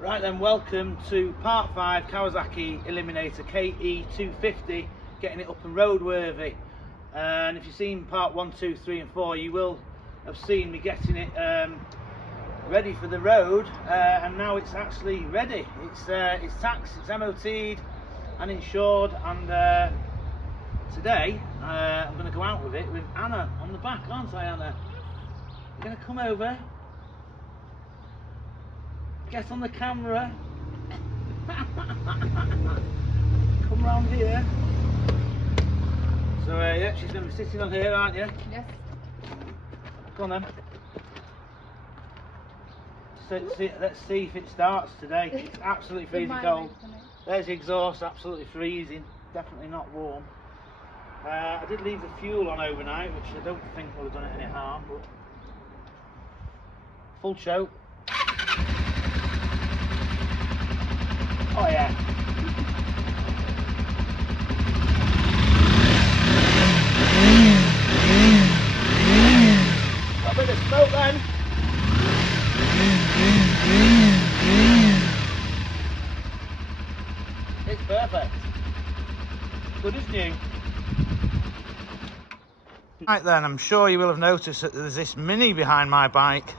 Right then, welcome to part 5 Kawasaki Eliminator KE250, getting it up and roadworthy. And if you've seen part 1, 2, 3 and 4, you will have seen me getting it ready for the road, and now it's actually ready. It's taxed, it's MOT'd and insured, and today I'm going to go out with it with Anna on the back, aren't I, Anna? You're going to come over, get on the camera, come round here. So yeah, she's going to be sitting on here, aren't you? Yes. Go on then. Let's see if it starts today. It's absolutely freezing cold. There's the exhaust, absolutely freezing. Definitely not warm. I did leave the fuel on overnight, which I don't think would have done it any harm, but full show. Oh yeah. Got a bit of smoke then. It's perfect. Good as new. Right then, I'm sure you will have noticed that there's this Mini behind my bike.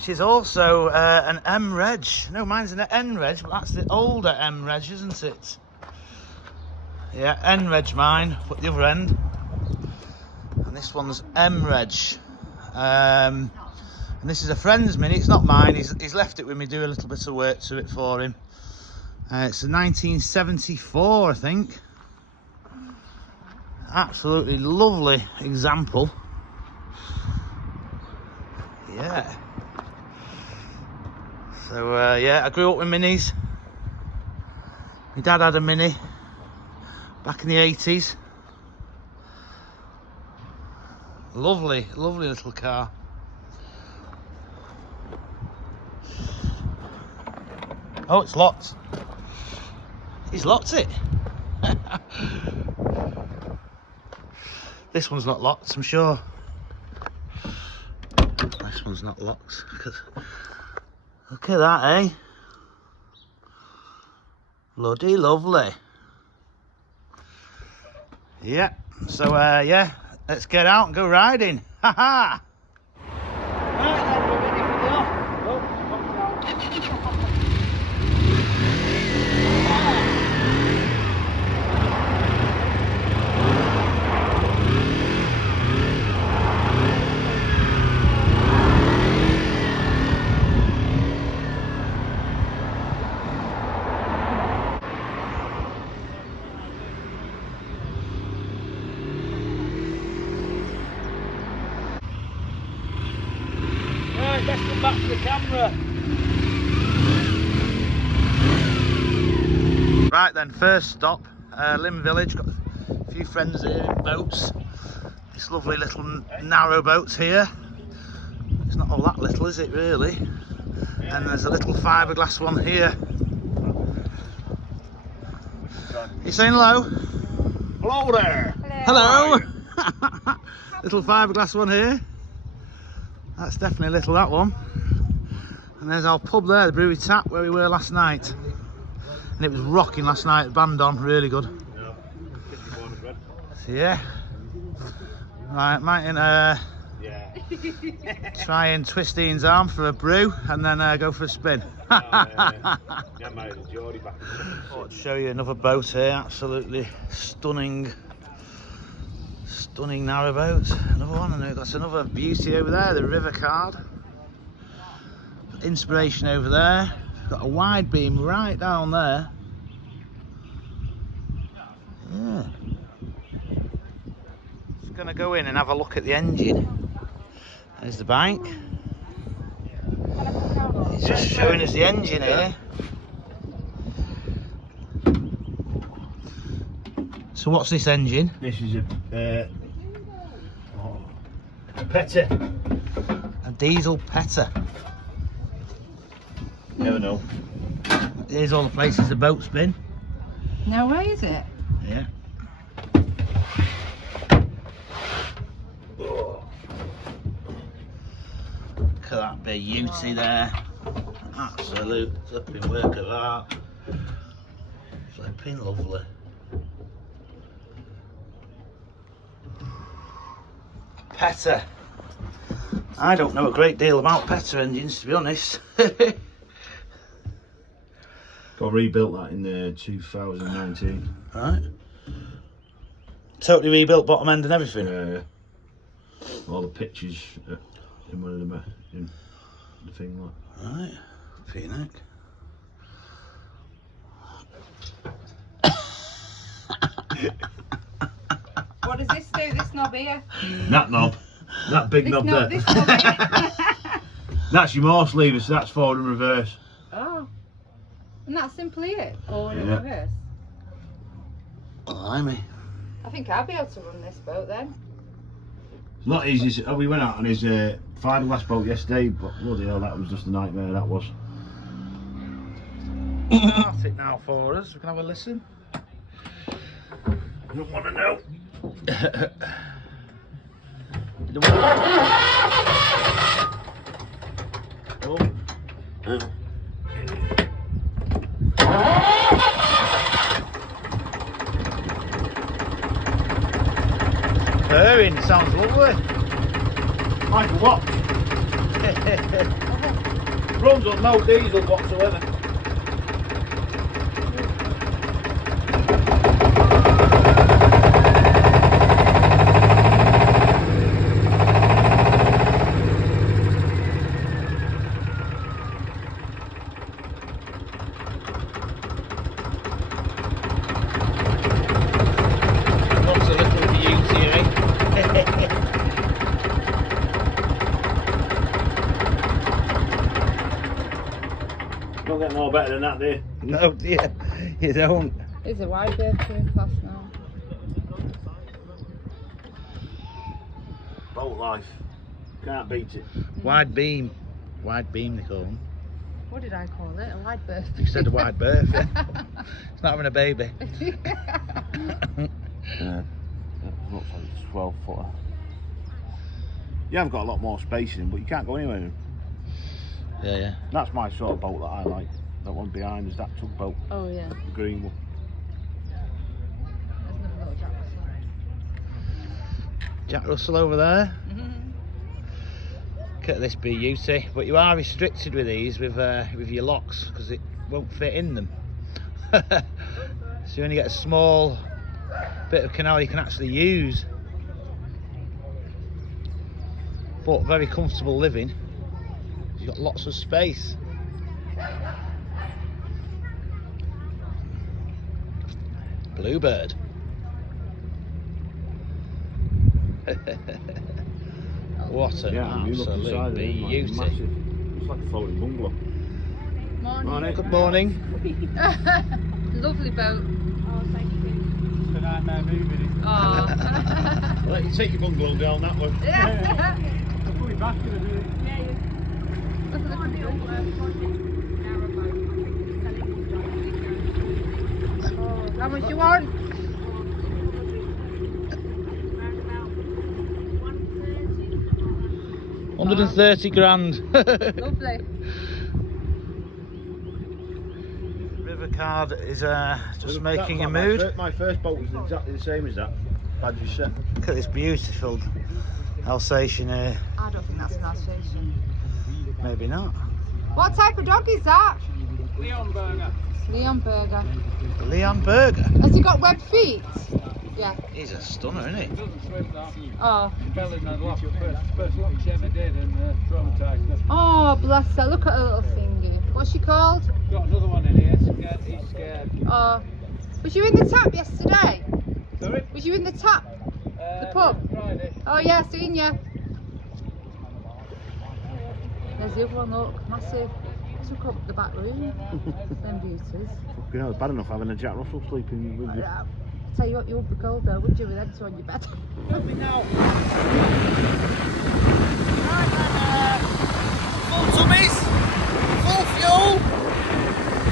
She's also an M Reg. No, mine's an N Reg, but that's the older M Reg, isn't it? Yeah, N Reg mine, put the other end. And this one's M Reg. And this is a friend's Mini, it's not mine. He's left it with me, do a little bit of work to it for him. It's a 1974, I think. Absolutely lovely example. Yeah. So yeah, I grew up with Minis. My dad had a Mini back in the 80s. Lovely, lovely little car. Oh, it's locked. He's locked it. This one's not locked, I'm sure. This one's not locked. Look at that, eh? Bloody lovely. Yeah, so yeah, let's get out and go riding. Ha ha! Right then, we're ready for the off. Oh, popped out. Let's come back to the camera. Right then, first stop, Lim Village. Got a few friends here in boats. This lovely little narrow boats here. It's not all that little, is it really? And there's a little fiberglass one here. You saying hello? Hello there. Hello. Hello. Little fiberglass one here. That's definitely little, that one. And there's our pub there, the Brewery Tap, where we were last night. And it was rocking last night, band on, really good. So yeah. Right, might try and twist Ian's arm for a brew and then go for a spin. I'll show you another boat here, absolutely stunning. Stunning narrowboat. Another one, and that's another beauty over there, the River Card. Inspiration over there. Got a wide beam right down there. Yeah. Just gonna go in and have a look at the engine. There's the bike. It's just showing us the engine here. So what's this engine? This is a Petter. A diesel Petter. Never know. Here's all the places the boat's been. No way, is it? Yeah. Look at that beauty there. Absolute flipping work of art. Flipping lovely. Petter. I don't know a great deal about Petter engines, to be honest. Got rebuilt that in 2019. Right. Totally rebuilt bottom end and everything. Yeah. All the pictures in one of them in the thing like. Right. Phoenix. What does this do? This knob here? That knob. That big knob there. This knob here. That's your Morse lever, so that's forward and reverse. Oh. And that's simply it? Or in Yeah. reverse? Blimey. I think I'll be able to run this boat then. It's not easy. We went out on his fiberglass boat yesterday, but bloody hell, that was just a nightmare, that was. That's it now for us. We can have a listen. I don't want to know. Purring, it sounds lovely. Like what? Runs on no diesel whatsoever. Looks a little beauty, eh? Don't get no better than that, do you? No, dear, you don't. There's a wide berth in class now. Boat life. Can't beat it. Wide beam. Wide beam, they call them. What did I call it? A wide berth. You said a wide berth, yeah? It's not having a baby. Yeah. That looks like it's 12 footer. You have got a lot more space in, but you can't go anywhere in. Yeah, yeah. That's my sort of boat that I like. That one behind is that tugboat, Oh yeah. the green one. There's another little Jack Russell. Jack Russell over there. Mm-hmm. Look at this beauty. But you are restricted with these with your locks because it won't fit in them. So you only get a small bit of canal you can actually use. But very comfortable living. You've got lots of space. Bluebird. What an Yeah, you look absolute inside it, it's beauty. massive. It's like a floating bungalow. Morning. Good morning. Lovely boat. Oh, thank you. It's a nightmare moving it. Oh. I'll let you take your bungalow down that way. Yeah. I'll put it back in a minute. Yeah, you Look at the want to country. Oh, how much you want? around about 130 grand. Lovely. Rivercard is just making a mood. My first boat was exactly the same as that. Badger set. Look at this beautiful Alsatian here. I don't think that's an Alsatian. Maybe not. What type of dog is that? Leon Burger. Leon Burger. Leon Berger. Has he got webbed feet? Yeah. He's a stunner, isn't he? Doesn't swim that. Oh. Fell in the lap first look she ever did and traumatised her. Oh, bless her. Look at her little thingy. What's she called? Got another one in here. Scared. He's scared. Oh. Was you in the tap yesterday? Sorry? Was you in the tap? The pub? Friday. Oh yeah, seen ya. There's the other one, look. Massive. Took up the back room. Them beauties. Fucking hell, it's bad enough having a Jack Russell sleeping with you. Tell you what, you wouldn't be cold though, would you, with them two on your bed? Full tummies, full fuel,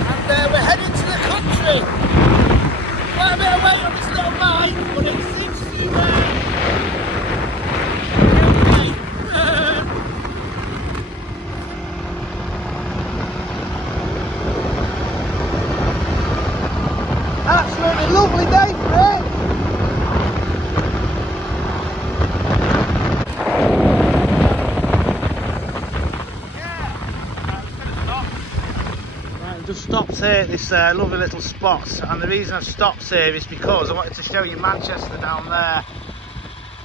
and we're heading to the country. Quite a bit of weight on this little bike, but it seems to be okay. lovely day for it. Just stopped here at this lovely little spot, and the reason I've stopped here is because I wanted to show you Manchester down there.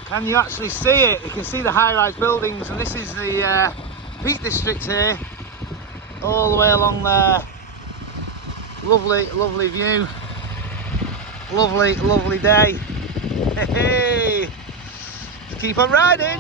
Can you actually see it? You can see the high-rise buildings, and this is the Peak District here, all the way along there. Lovely, lovely view. Lovely, lovely day. Hey, just keep on riding.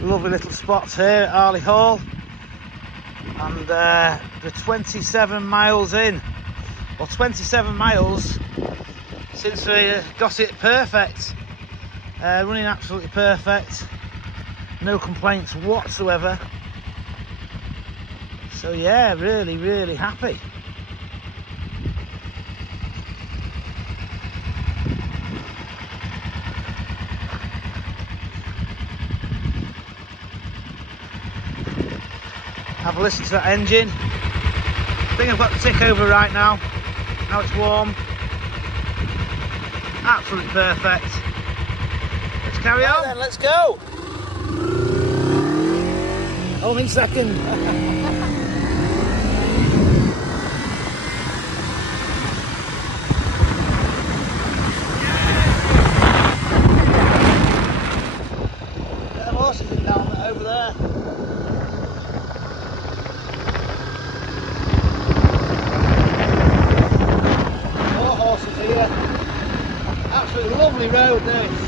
Lovely little spots here at Arley Hall, and we're 27 miles in, or 27 miles since we got it perfect. Running absolutely perfect, no complaints whatsoever. So yeah, really, really happy. Have a listen to that engine. I think I've got the tick over right now. Now it's warm. Absolutely perfect. Let's carry on. Then, let's go. Hold me second. Get the horses in down over there. Here. Absolutely lovely road this.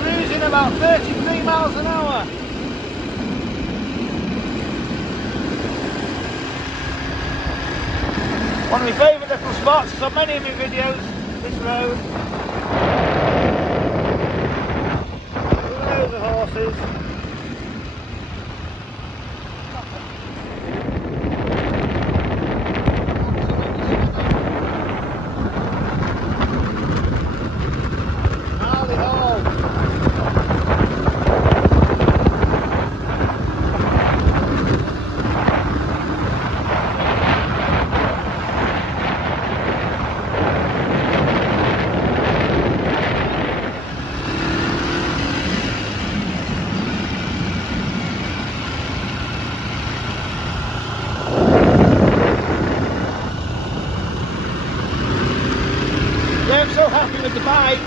Cruising about 33 miles an hour. One of my favourite little spots, it's on many of my videos, this road. Loads of horses. Yeah, I'm so happy with the bike,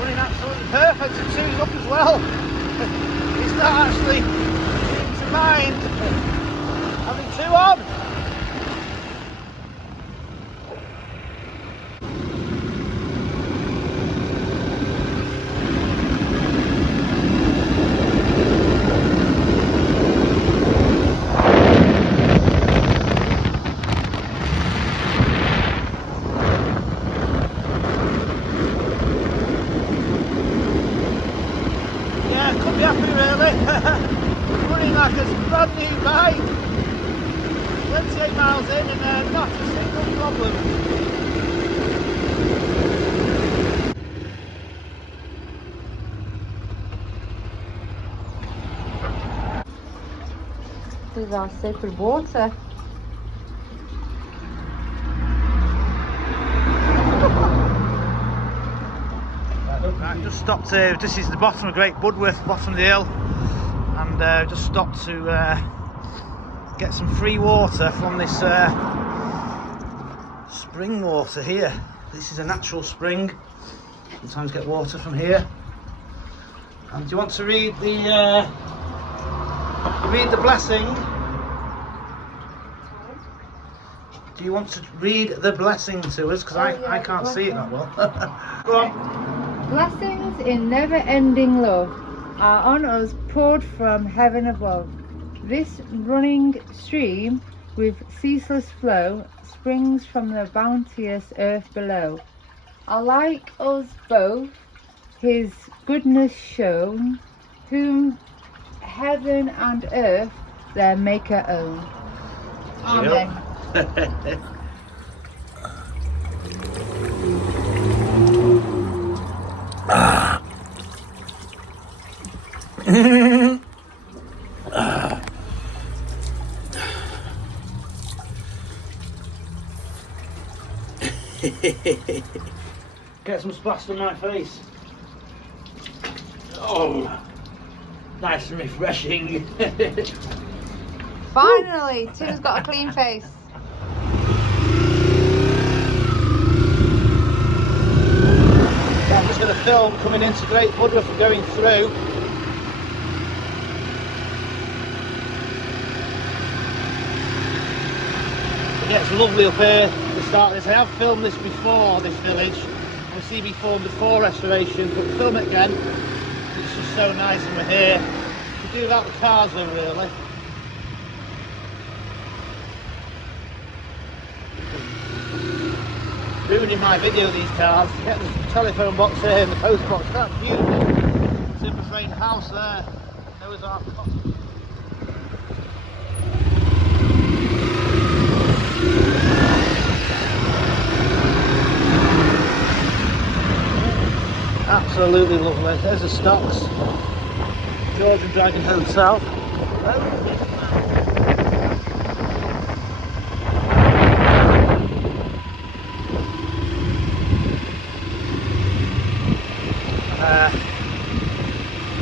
running absolutely perfect and tunes up as well. It's not actually seems to mind having two on. Be happy really. Running like a brand new bike. 28 miles in and not a single problem. This is our sacred water. Right, just stopped here. This is the bottom of Great Budworth, bottom of the hill, and just stopped to get some free water from this spring water here. This is a natural spring. Sometimes get water from here. And do you want to read the blessing? Do you want to read the blessing to us? Because I can't see it that well. Go on. Blessings in never-ending love are on us poured from heaven above. This running stream with ceaseless flow springs from the bounteous earth below. Alike us both his goodness shown, whom heaven and earth their maker own. Amen. Get some splash on my face. Oh, nice and refreshing. Finally, Tim's got a clean face. I'm just going to film coming into Great Budworth and going through. It gets lovely up here at the start of this. I have filmed this before, this village. Obviously we filmed before restoration, but we'll film it again. It's just so nice and we're here. We do without the cars though, really. Ruining my video, these cars. Get the telephone box here and the post box. That's beautiful. Timber frame house there. Noah's Ark cottage. Absolutely lovely. There's the stocks. Georgian Dragon Hotel.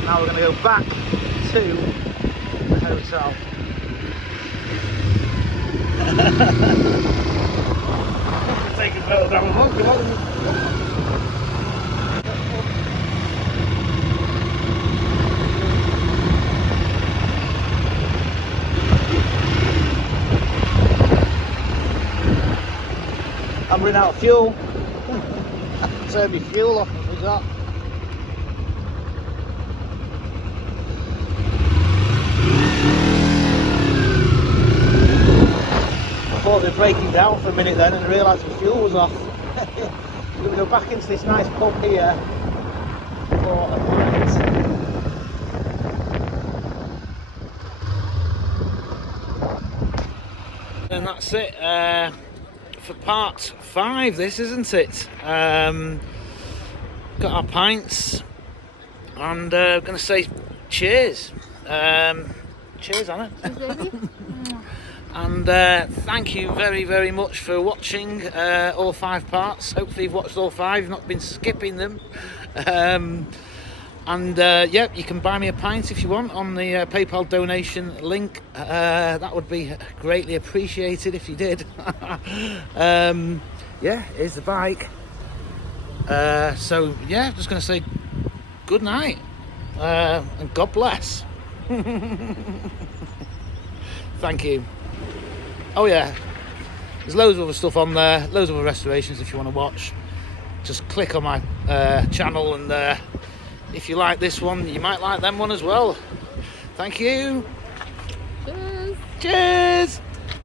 Now we're going to go back to the hotel. Take a photograph of us. I'm running out of fuel. Turn my fuel off if we got. I thought they were breaking down for a minute then and I realised the fuel was off. We're going to go back into this nice pub here for a pint. And that's it for part 5, this, isn't it? Got our pints and I'm going to say cheers. Cheers, Anna. And thank you very, very much for watching all 5 parts. Hopefully you've watched all 5, you've not been skipping them. Yeah, you can buy me a pint if you want on the PayPal donation link. That would be greatly appreciated if you did. Yeah, here's the bike. So yeah, just going to say good night and God bless. Thank you. Oh yeah, there's loads of other stuff on there, loads of other restorations if you want to watch. Just click on my channel and if you like this one, you might like them one as well. Thank you. Cheers. Cheers.